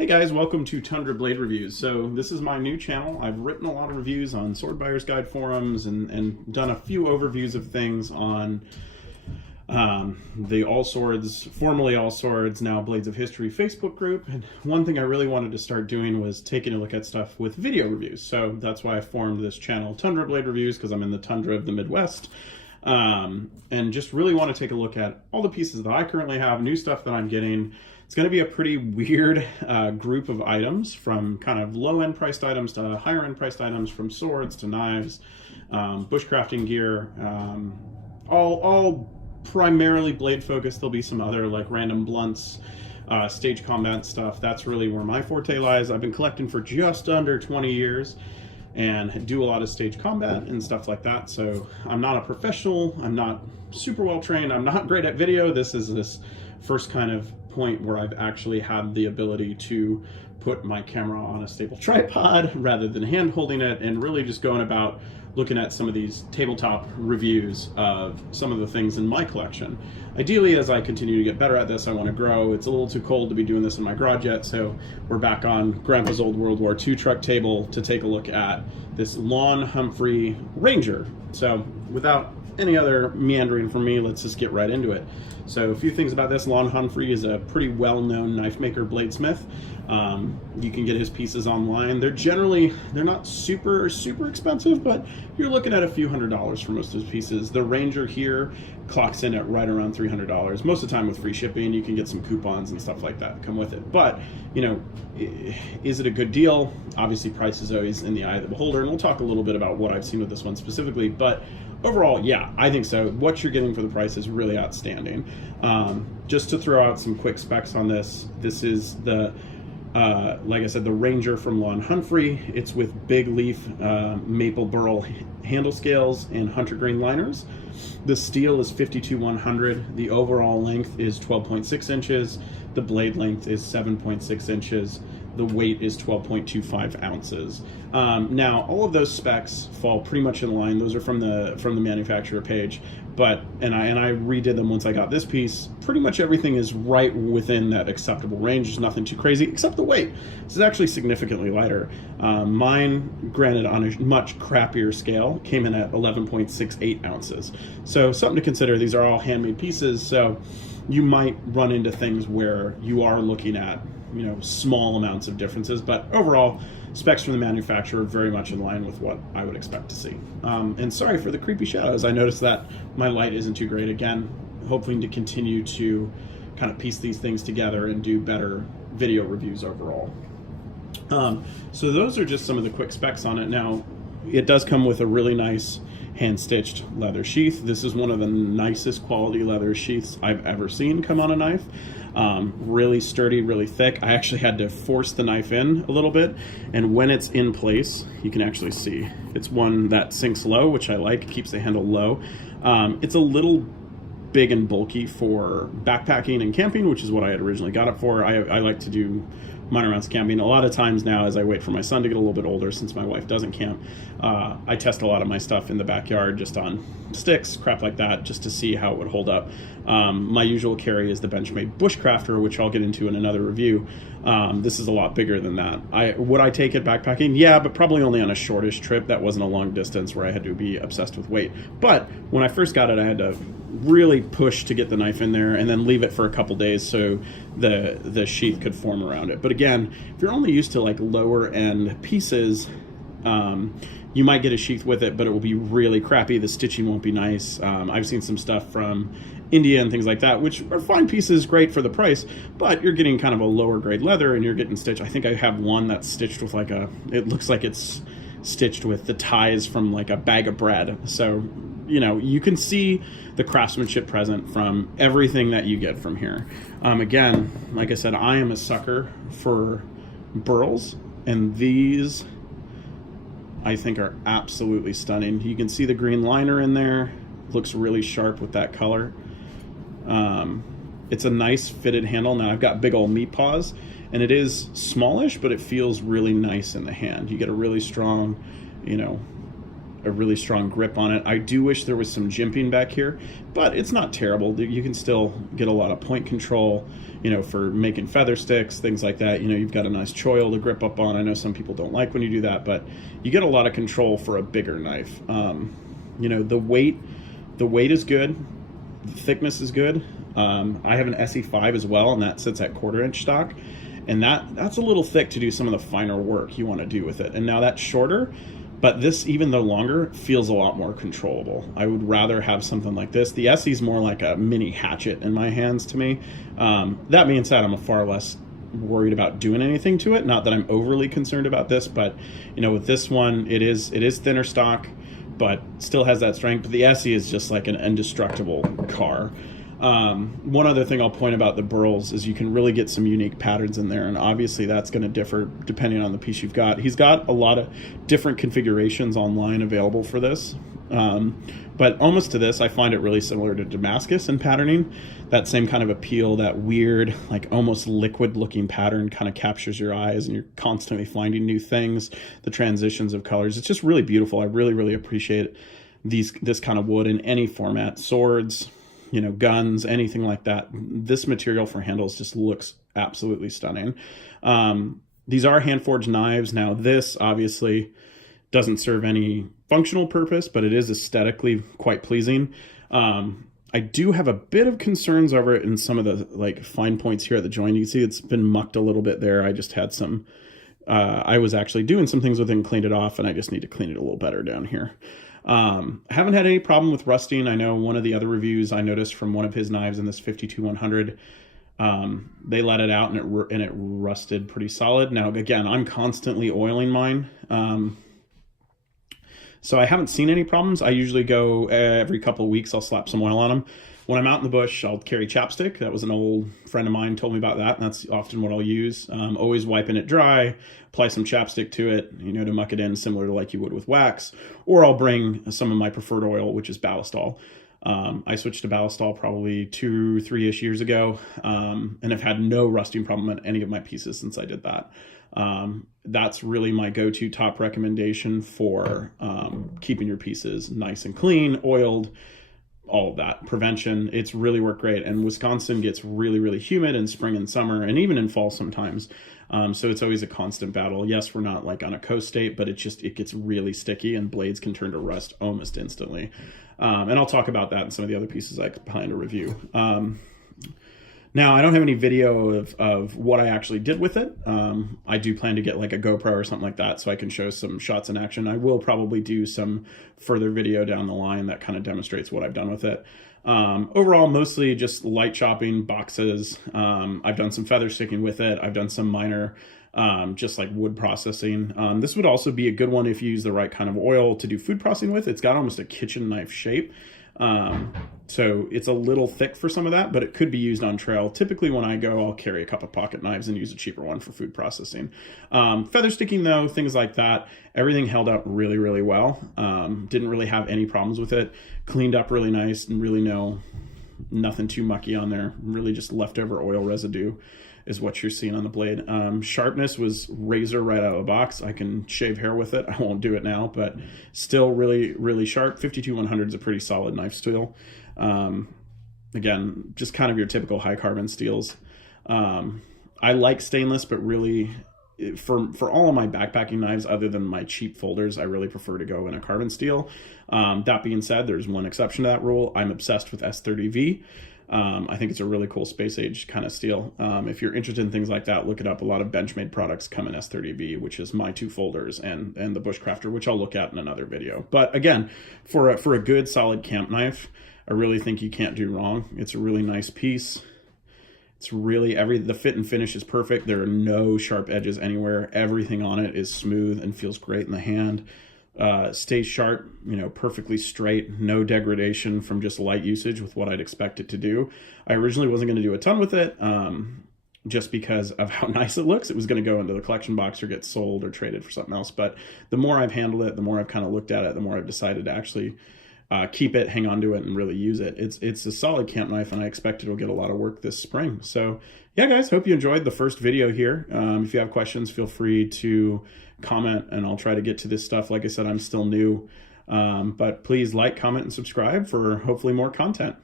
Hey guys, welcome to Tundra Blade Reviews. So this is my new channel. I've written a lot of reviews on Sword Buyer's Guide forums and done a few overviews of things on the All Swords, formerly All Swords, now Blades of History Facebook group. And one thing I really wanted to start doing was taking a look at stuff with video reviews. So that's why I formed this channel, Tundra Blade Reviews, because I'm in the tundra of the Midwest. And just really want to take a look at all the pieces that I currently have, new stuff that I'm getting. It's going to be a pretty weird group of items, from kind of low-end priced items to higher-end priced items, from swords to knives, bushcrafting gear, all primarily blade focused. There'll be some other like random blunts, stage combat stuff. That's really where my forte lies. I've been collecting for just under 20 years and do a lot of stage combat and stuff like that. So I'm not a professional, I'm not super well trained, I'm not great at video. This is this first kind of point where I've actually had the ability to put my camera on a stable tripod rather than hand holding it, and really just going about looking at some of these tabletop reviews of some of the things in my collection. Ideally, as I continue to get better at this, I want to grow. It's a little too cold to be doing this in my garage yet, so we're back on Grandpa's old World War II truck table to take a look at this Lon Humphrey Ranger. So without any other meandering from me, let's just get right into it. So a few things about this. Lon Humphrey is a pretty well-known knife maker, bladesmith. You can get his pieces online. They're not super expensive, but you're looking at a few $100s for most of his pieces. The Ranger here clocks in at right around $300. Most of the time with free shipping. You can get some coupons and stuff like that come with it. But, you know, is it a good deal? Obviously, price is always in the eye of the beholder, and we'll talk a little bit about what I've seen with this one specifically, but overall, yeah, I think so. What you're getting for the price is really outstanding. Just to throw out some quick specs on this, this is the, like I said, the Ranger from Lon Humphrey. It's with big leaf maple burl handle scales and hunter grain liners. The steel is 52/100. The overall length is 12.6 inches. The blade length is 7.6 inches. The weight is 12.25 ounces. Now, all of those specs fall pretty much in line. Those are from the manufacturer page, but and I redid them once I got this piece. Pretty much everything is right within that acceptable range. There's nothing too crazy, except the weight. This is actually significantly lighter. Mine, granted on a much crappier scale, came in at 11.68 ounces. So something to consider. These are all handmade pieces, so you might run into things where you are looking at, you know, small amounts of differences, but overall specs from the manufacturer are very much in line with what I would expect to see. And sorry for the creepy shadows. I noticed that my light isn't too great. Again, hoping to continue to kind of piece these things together and do better video reviews overall. So those are just some of the quick specs on it. Now, it does come with a really nice hand-stitched leather sheath. This is one of the nicest quality leather sheaths I've ever seen come on a knife. Really sturdy, really thick. I actually had to force the knife in a little bit, and when it's in place, you can actually see it's one that sinks low, which I like, keeps the handle low. It's a little big and bulky for backpacking and camping, which is what I had originally got it for. I like to do minor amounts of camping. A lot of times now, as I wait for my son to get a little bit older, since my wife doesn't camp, I test a lot of my stuff in the backyard just on sticks, crap like that, just to see how it would hold up. My usual carry is the Benchmade Bushcrafter, which I'll get into in another review. This is a lot bigger than that. Would I take it backpacking? Yeah, but probably only on a shortish trip. That wasn't a long distance where I had to be obsessed with weight. But when I first got it, I had to really push to get the knife in there and then leave it for a couple days so the sheath could form around it. But again, if you're only used to like lower end pieces, you might get a sheath with it, but it will be really crappy. The stitching won't be nice. I've seen some stuff from India and things like that, which are fine pieces, great for the price, but you're getting kind of a lower grade leather and you're getting stitched. I think I have one that's stitched with like it looks like it's stitched with the ties from like a bag of bread. So, you know, you can see the craftsmanship present from everything that you get from here. Again, like I said, I am a sucker for burls, and these I think are absolutely stunning. You can see the green liner in there. Looks really sharp with that color. It's a nice fitted handle. Now I've got big old meat paws, and it is smallish, but it feels really nice in the hand. You get a really strong, you know, a really strong grip on it. I do wish there was some jimping back here, but it's not terrible. You can still get a lot of point control, you know, for making feather sticks, things like that. You know, you've got a nice choil to grip up on. I know some people don't like when you do that, but you get a lot of control for a bigger knife. You know, the weight is good. The thickness is good. I have an SE5 as well, and that sits at 1/4 inch stock. And that's a little thick to do some of the finer work you want to do with it. And now that's shorter, but this, even though longer, feels a lot more controllable. I would rather have something like this. The SE is more like a mini hatchet in my hands to me. That being said, I'm far less worried about doing anything to it. Not that I'm overly concerned about this, but you know, with this one, it is thinner stock, but still has that strength. But the SE is just like an indestructible car. One other thing I'll point about the burls is you can really get some unique patterns in there, and obviously that's going to differ depending on the piece you've got. He's got a lot of different configurations online available for this, but almost to this, I find it really similar to Damascus in patterning. That same kind of appeal, that weird, like almost liquid looking pattern kind of captures your eyes, and you're constantly finding new things, the transitions of colors. It's just really beautiful. I really, really appreciate this kind of wood in any format, swords, you know, guns, anything like that. This material for handles just looks absolutely stunning. These are hand-forged knives. Now, this obviously doesn't serve any functional purpose, but it is aesthetically quite pleasing. I do have a bit of concerns over it in some of the like fine points here at the joint. You can see it's been mucked a little bit there. I just had some, I was actually doing some things with it and cleaned it off, and I just need to clean it a little better down here. Haven't had any problem with rusting. I know one of the other reviews I noticed from one of his knives in this 52-100, they let it out and it rusted pretty solid. Now, again, I'm constantly oiling mine. So I haven't seen any problems. I usually go every couple of weeks, I'll slap some oil on them. When I'm out in the bush, I'll carry chapstick. That was an old friend of mine told me about that, and that's often what I'll use. Always wiping it dry, apply some chapstick to it, you know, to muck it in, similar to like you would with wax. Or I'll bring some of my preferred oil, which is Ballistol. I switched to Ballistol probably 2-3-ish years ago, and have had no rusting problem on any of my pieces since I did that. That's really my go-to top recommendation for keeping your pieces nice and clean, oiled, all of that prevention. It's really worked great. And Wisconsin gets really, really humid in spring and summer, and even in fall sometimes. So it's always a constant battle. Yes, we're not like on a coast state, but it gets really sticky, and blades can turn to rust almost instantly. And I'll talk about that in some of the other pieces I plan to review. Now, I don't have any video of what I actually did with it. I do plan to get like a GoPro or something like that so I can show some shots in action. I will probably do some further video down the line that kind of demonstrates what I've done with it. Overall, mostly just light chopping, boxes. I've done some feather sticking with it. I've done some minor just like wood processing. This would also be a good one if you use the right kind of oil to do food processing with. It's got almost a kitchen knife shape. So it's a little thick for some of that, but it could be used on trail. Typically when I go, I'll carry a couple pocket knives and use a cheaper one for food processing. Feather sticking though, things like that, everything held up really, really well. Didn't really have any problems with it. Cleaned up really nice, and really nothing too mucky on there. Really just leftover oil residue is what you're seeing on the blade. Sharpness was razor right out of the box. I can shave hair with it. I won't do it now, but still really, really sharp. 52-100 is a pretty solid knife steel. Again, just kind of your typical high carbon steels. I like stainless, but really for all of my backpacking knives, other than my cheap folders, I really prefer to go in a carbon steel. That being said, there's one exception to that rule. I'm obsessed with S30V. I think it's a really cool space age kind of steel. If you're interested in things like that, look it up. A lot of Benchmade products come in S30V, which is my two folders, and the Bushcrafter, which I'll look at in another video. But again, for a good solid camp knife, I really think you can't do wrong. It's a really nice piece. It's really the fit and finish is perfect. There are no sharp edges anywhere. Everything on it is smooth and feels great in the hand. Stays sharp, you know, perfectly straight, no degradation from just light usage with what I'd expect it to do. I originally wasn't going to do a ton with it, just because of how nice it looks. It was going to go into the collection box or get sold or traded for something else. But the more I've handled it, the more I've kind of looked at it, the more I've decided to actually keep it, hang on to it, and really use it. It's a solid camp knife, and I expect it'll get a lot of work this spring. So yeah, guys, hope you enjoyed the first video here. If you have questions, feel free to comment, and I'll try to get to this stuff. Like I said, I'm still new. But please like, comment, and subscribe for hopefully more content.